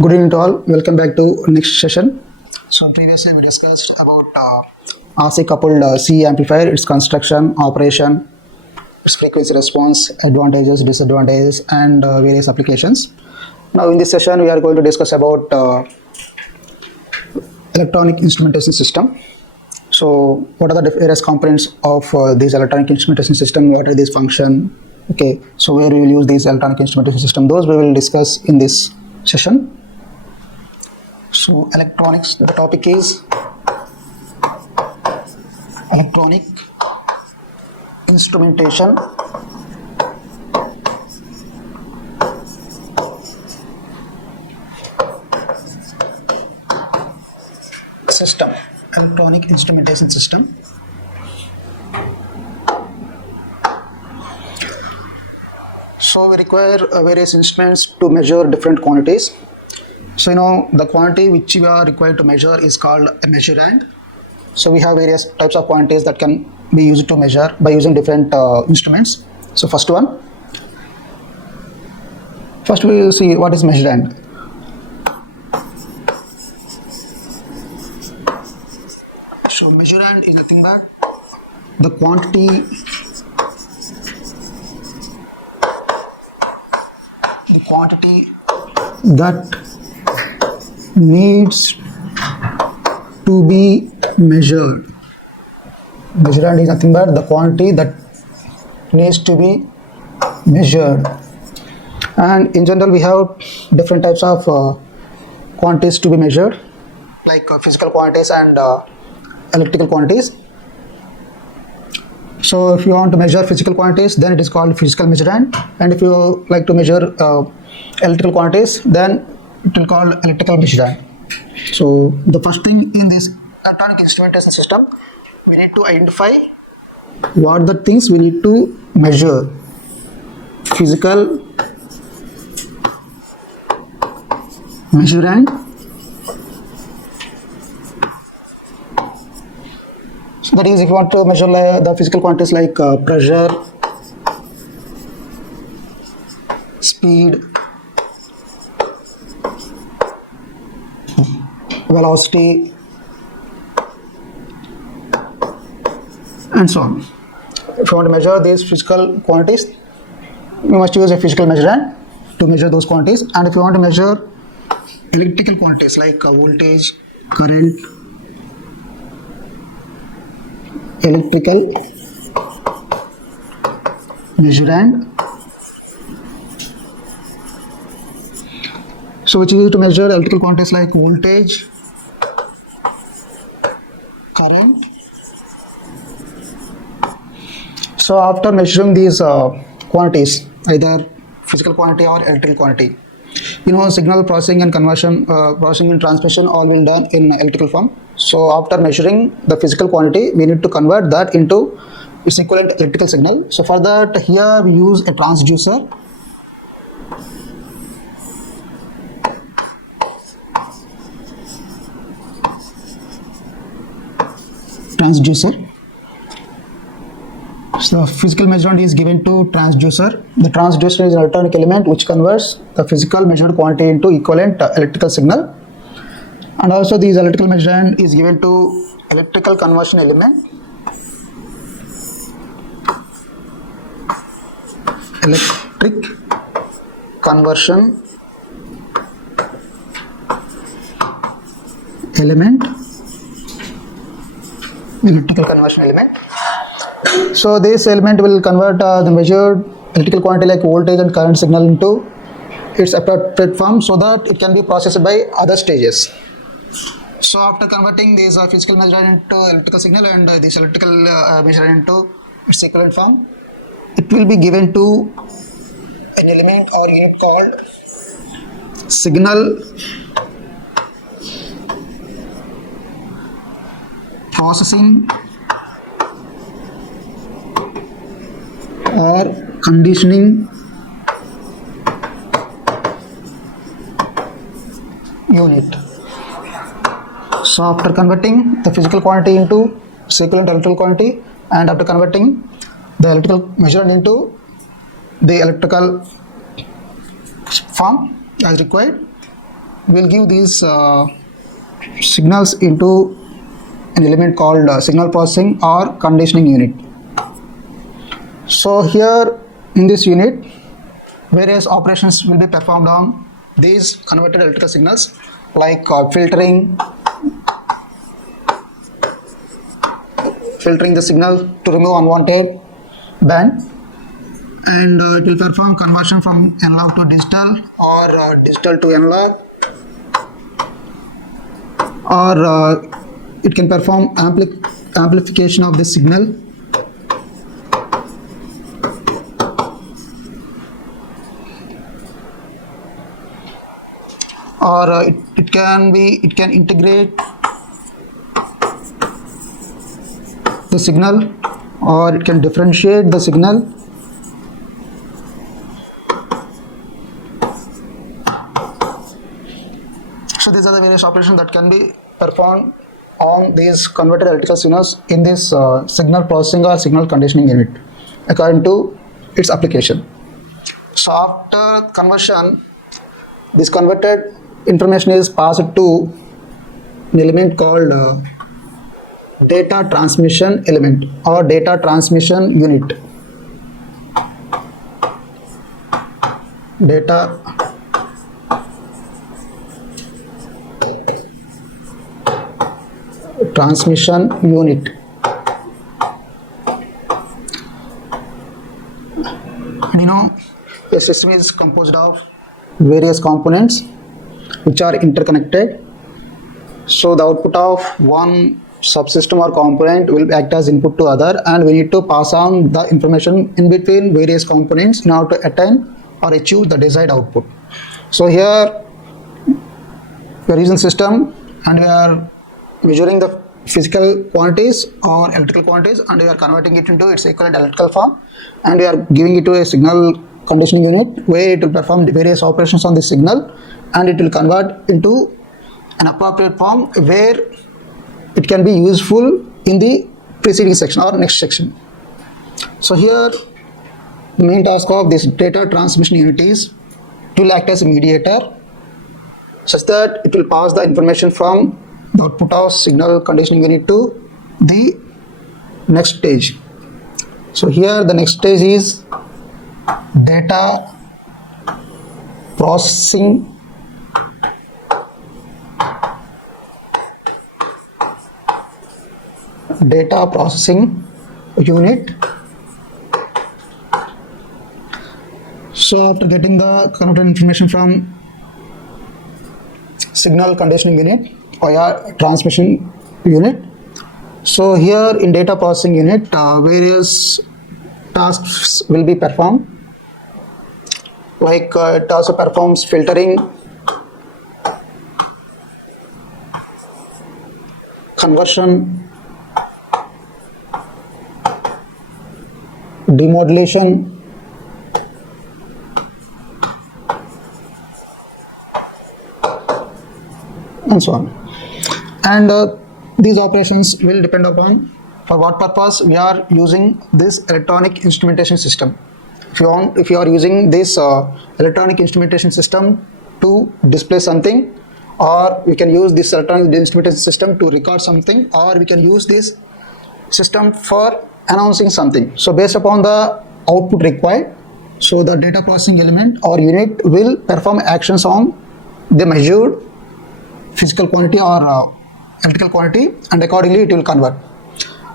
Good evening to all. Welcome back to next session. So previously we discussed about RC coupled C amplifier, its construction, operation, its frequency response, advantages, disadvantages, and various applications. Now in this session we are going to discuss about electronic instrumentation system. So what are the various components of this electronic instrumentation system? What are these function? Okay, so where we will use this electronic instrumentation system? Those we will discuss in this session. So electronics, the topic is electronic instrumentation system. Electronic instrumentation system. So we require various instruments to measure different quantities. So the quantity which we are required to measure is called a measurand. So we have various types of quantities that can be used to measure by using different instruments. So first we will see what is measurand. So measurand is nothing but the quantity that needs to be measured. Measurand is nothing but the quantity that needs to be measured. And in general we have different types of quantities to be measured, like physical quantities and electrical quantities. So if you want to measure physical quantities, then it is called physical measurand, and if you like to measure electrical quantities, then it will call electrical measurand. So the first thing in this electronic instrumentation system, we need to identify what the things we need to measure. Physical measurand. So that is, if you want to measure the physical quantities like pressure, speed, velocity, and so on. If you want to measure these physical quantities, you must use a physical measurand to measure those quantities. And if you want to measure electrical quantities like voltage, current, electrical measurand. So which is used to measure electrical quantities like voltage, current. So after measuring these quantities, either physical quantity or electrical quantity, signal processing and conversion, processing and transmission all will done in electrical form. So after measuring the physical quantity, we need to convert that into its equivalent electrical signal. So for that, here we use a transducer. So physical measurement is given to transducer. The transducer is an electronic element which converts the physical measured quantity into equivalent electrical signal. And also this electrical measurement is given to electrical conversion element. Electric conversion element. Electrical conversion element. So this element will convert the measured electrical quantity like voltage and current signal into its appropriate form so that it can be processed by other stages. So after converting this physical measurement into electrical signal and this electrical measurement into its equivalent form, it will be given to an element or unit called signal processing or conditioning unit. So after converting the physical quantity into equivalent electrical quantity, and after converting the electrical measurement into the electrical form as required, will give these signals into an element called signal processing or conditioning unit. So here in this unit, various operations will be performed on these converted electrical signals, like filtering the signal to remove unwanted band, and it will perform conversion from analog to digital, or digital to analog, or it can perform amplification of the signal, or it can integrate the signal, or it can differentiate the signal. So these are the various operations that can be performed on these converted electrical signals in this signal processing or signal conditioning unit according to its application. So after conversion, this converted information is passed to an element called data transmission element or data transmission unit. Data transmission unit. And you know, a system is composed of various components which are interconnected. So the output of one subsystem or component will act as input to other, and we need to pass on the information in between various components in order to attain or achieve the desired output. So here we are using system and we are measuring the physical quantities or electrical quantities, and we are converting it into its equivalent electrical form, and we are giving it to a signal conditioning unit where it will perform various operations on the signal, and it will convert into an appropriate form where it can be useful in the preceding section or next section. So here the main task of this data transmission unit is it will act as a mediator such that it will pass the information from the output of signal conditioning unit to the next stage. So here the next stage is data processing unit. So after getting the converted information from signal conditioning unit or transmission unit, so here in data processing unit various tasks will be performed, like it also performs filtering, conversion, demodulation, and so on. And these operations will depend upon for what purpose we are using this electronic instrumentation system. If you are using this electronic instrumentation system to display something, or we can use this electronic instrumentation system to record something, or we can use this system for announcing something. So based upon the output required, so the data processing element or unit will perform actions on the measured physical quantity or electrical quantity, and accordingly it will convert.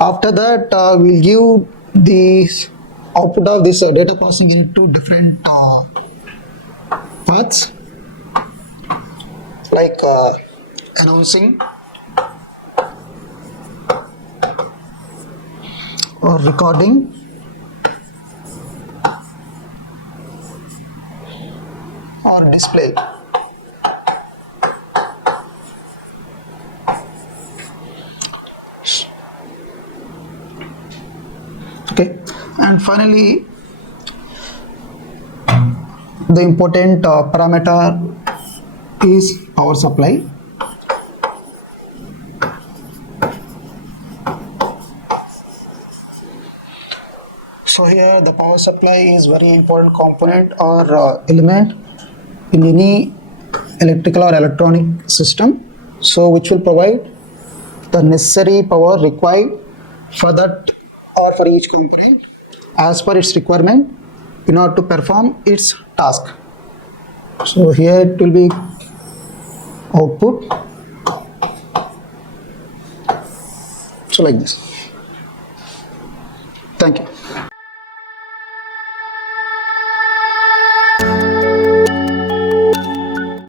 After that we'll give the output of this data processing unit to different paths, like announcing or recording or display. Okay, and finally the important parameter is power supply. So here the power supply is very important component or element in any electrical or electronic system, so which will provide the necessary power required for that or for each component as per its requirement in order to perform its task. So here it will be output, so like this. Thank you.